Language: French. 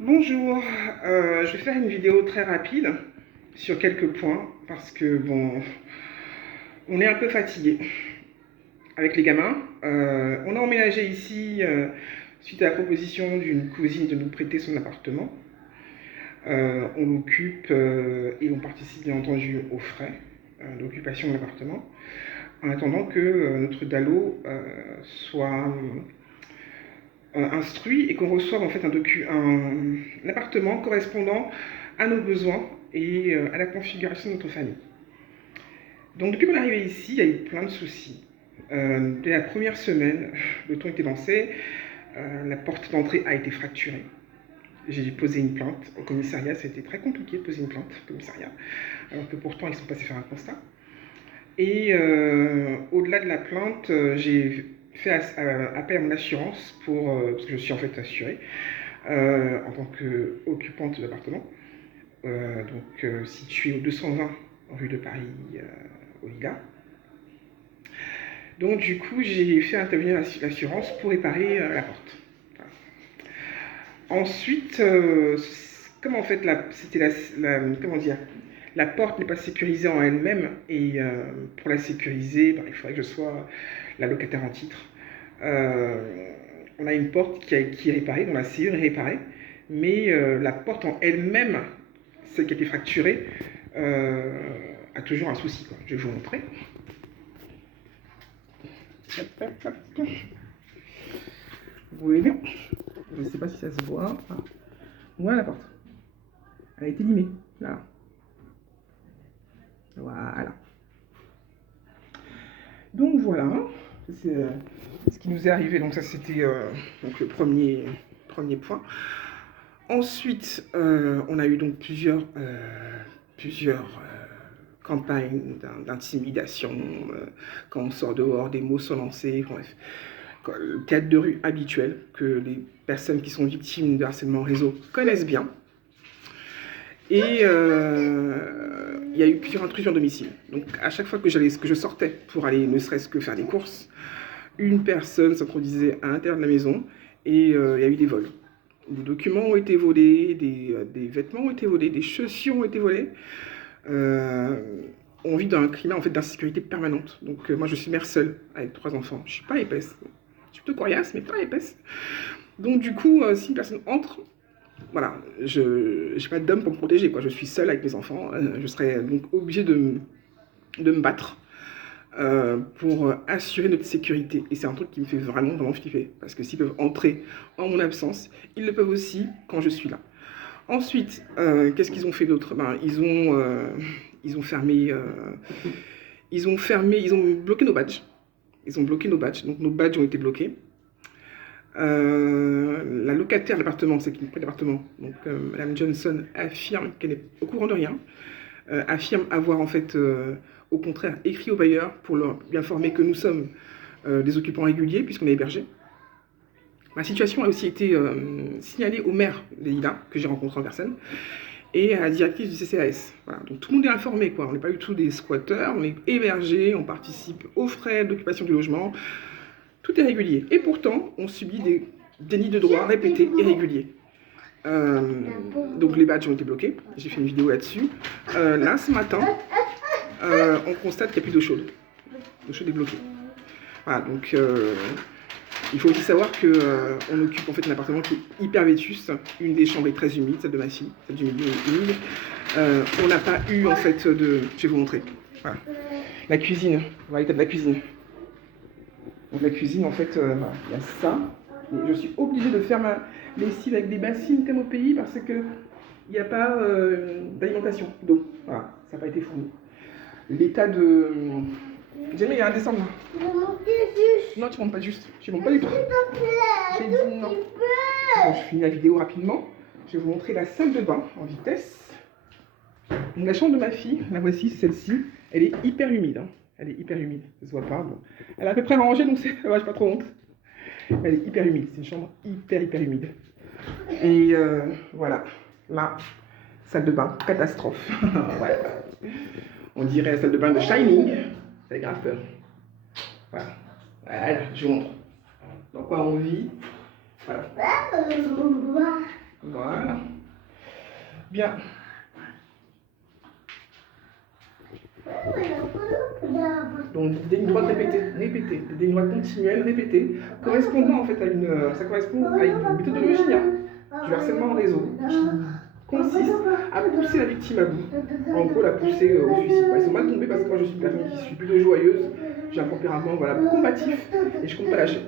Bonjour, je vais faire une vidéo très rapide sur quelques points parce que bon, on est un peu fatigué avec les gamins. On a emménagé ici suite à la proposition d'une cousine de nous prêter son appartement. On l'occupe et on participe bien entendu aux frais d'occupation de l'appartement en attendant que notre DALO soit instruit et qu'on reçoive en fait un appartement correspondant à nos besoins et à la configuration de notre famille. Donc depuis qu'on est arrivé ici, il y a eu plein de soucis. Dès la première semaine, le temps était lancé, la porte d'entrée a été fracturée. J'ai posé une plainte au commissariat, ça a été très compliqué de poser une plainte au commissariat, alors que pourtant ils sont passés faire un constat. Et au-delà de la plainte, j'ai fait appel à mon assurance parce que je suis en fait assurée en tant qu'occupante de l'appartement, situé au 220 rue de Paris, au Liga. Donc du coup, j'ai fait intervenir l'assurance pour réparer la porte. Voilà. Ensuite, comme en fait la porte n'est pas sécurisée en elle-même et pour la sécuriser, il faudrait que je sois la locataire en titre. On a une porte qui est réparée, dont la serrure est réparée, mais la porte en elle-même, celle qui a été fracturée, a toujours un souci, quoi. Je vais vous montrer. Vous voyez bien. Je ne sais pas si ça se voit. Ah. Voilà la porte. Elle a été limée. Là. Voilà. Donc voilà. C'est ce qui nous est arrivé. Donc ça c'était le premier point. Ensuite, on a eu donc plusieurs campagnes d'intimidation. Quand on sort dehors, des mots sont lancés. Bref. Le théâtre de rue habituel que les personnes qui sont victimes de harcèlement réseau connaissent bien. Et il y a eu plusieurs intrusions domicile. Donc à chaque fois que je sortais pour aller ne serait-ce que faire des courses, une personne s'introduisait à l'intérieur de la maison et il y a eu des vols. Des documents ont été volés, des vêtements ont été volés, des chaussures ont été volées. On vit dans un climat en fait d'insécurité permanente. Donc moi je suis mère seule avec 3 enfants. Je suis pas épaisse. Je suis plutôt coriace mais pas épaisse. Donc du coup si une personne entre, voilà, je n'ai pas d'homme pour me protéger, quoi. Je suis seule avec mes enfants. Je serais donc obligée de me battre pour assurer notre sécurité. Et c'est un truc qui me fait vraiment flipper. Parce que s'ils peuvent entrer en mon absence, ils le peuvent aussi quand je suis là. Ensuite, qu'est-ce qu'ils ont fait d'autre? Ils ont fermé... ils ont bloqué nos badges. Donc nos badges ont été bloqués. La locataire de l'appartement, c'est qui me prête l'appartement, donc Madame Johnson affirme qu'elle est au courant de rien, affirme avoir en fait au contraire écrit au bailleur pour lui informer que nous sommes des occupants réguliers puisqu'on est hébergés. Ma situation a aussi été signalée au maire des Lilas, que j'ai rencontré en personne, et à la directrice du CCAS. Voilà. Donc tout le monde est informé, quoi. On n'est pas du tout des squatteurs, on est hébergés, on participe aux frais d'occupation du logement. Tout est régulier. Et pourtant, on subit des dénis de droit répétés et réguliers. Donc les badges ont été bloqués. J'ai fait une vidéo là-dessus. Là, ce matin, on constate qu'il n'y a plus d'eau chaude. L'eau chaude est bloquée. Voilà, donc il faut aussi savoir qu'on occupe en fait un appartement qui est hyper vétuste. Une des chambres est très humide, celle de ma fille. Celle du milieu est humide. On n'a pas eu en fait de... Je vais vous montrer. Voilà. La cuisine. Voilà l'état de la cuisine. Donc la cuisine, en fait, il y a ça. Et je suis obligée de faire ma lessive avec des bassines comme au pays parce qu'il n'y a pas d'alimentation d'eau. Voilà, ça n'a pas été fourni. L'état de... Jamie, il y a un descendre. Non, tu montes pas juste. Tu montes pas du tout. J'ai dit non. Bon, je finis la vidéo rapidement. Je vais vous montrer la salle de bain en vitesse. Donc, la chambre de ma fille, la voici, celle-ci. Elle est hyper humide. Hein. Elle est hyper humide, ça se voit pas. Bon. Elle est à peu près rangée, donc j'ai pas trop honte. Elle est hyper humide, c'est une chambre hyper humide. Et voilà, là, salle de bain, catastrophe. Ouais. On dirait la salle de bain de Shining. C'est grave peur. Voilà, je vous montre. Dans quoi on vit. Voilà. Voilà. Bien. Donc, des lignes droites répétées, des lignes droites continuelles répétées, correspondant en fait à ça correspond à une méthodologie du harcèlement en réseau qui consiste à pousser la victime à bout. En gros, la pousser au suicide. Ils sont mal tombés parce que moi je suis une personne qui suis plutôt joyeuse, j'ai un tempérament voilà, combatif et je compte pas lâcher.